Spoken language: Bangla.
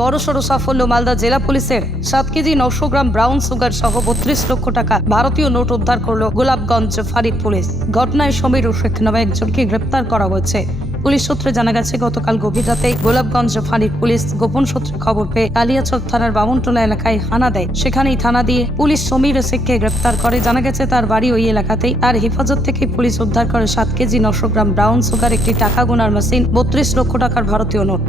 বড় সড়ো সাফল্য মালদা জেলা পুলিশের। সাত কেজি নশো গ্রাম ব্রাউন সুগার সহ বত্রিশ লক্ষ টাকা ভারতীয় নোট উদ্ধার করল গোলাপগঞ্জ ফাঁড়ির পুলিশ। ঘটনায় সমীর শেখ নামে একজনকে গ্রেপ্তার করা হয়েছে। পুলিশ সূত্রে জানা গেছে, গতকাল গভীর রাতে গোলাপগঞ্জ ফাঁড়ির পুলিশ গোপন সূত্রে খবর পেয়ে কালিয়াচক থানার বামনটোলা এলাকায় হানা দেয়। সেখানেই থানা দিয়ে পুলিশ সমীর শেখকে গ্রেপ্তার করে। জানা গেছে, তার বাড়ি ওই এলাকাতেই। তার হেফাজত থেকে পুলিশ উদ্ধার করে সাত কেজি নশো গ্রাম ব্রাউন সুগার একটি টাকা গোনার মেশিন, বত্রিশ লক্ষ টাকার ভারতীয় note.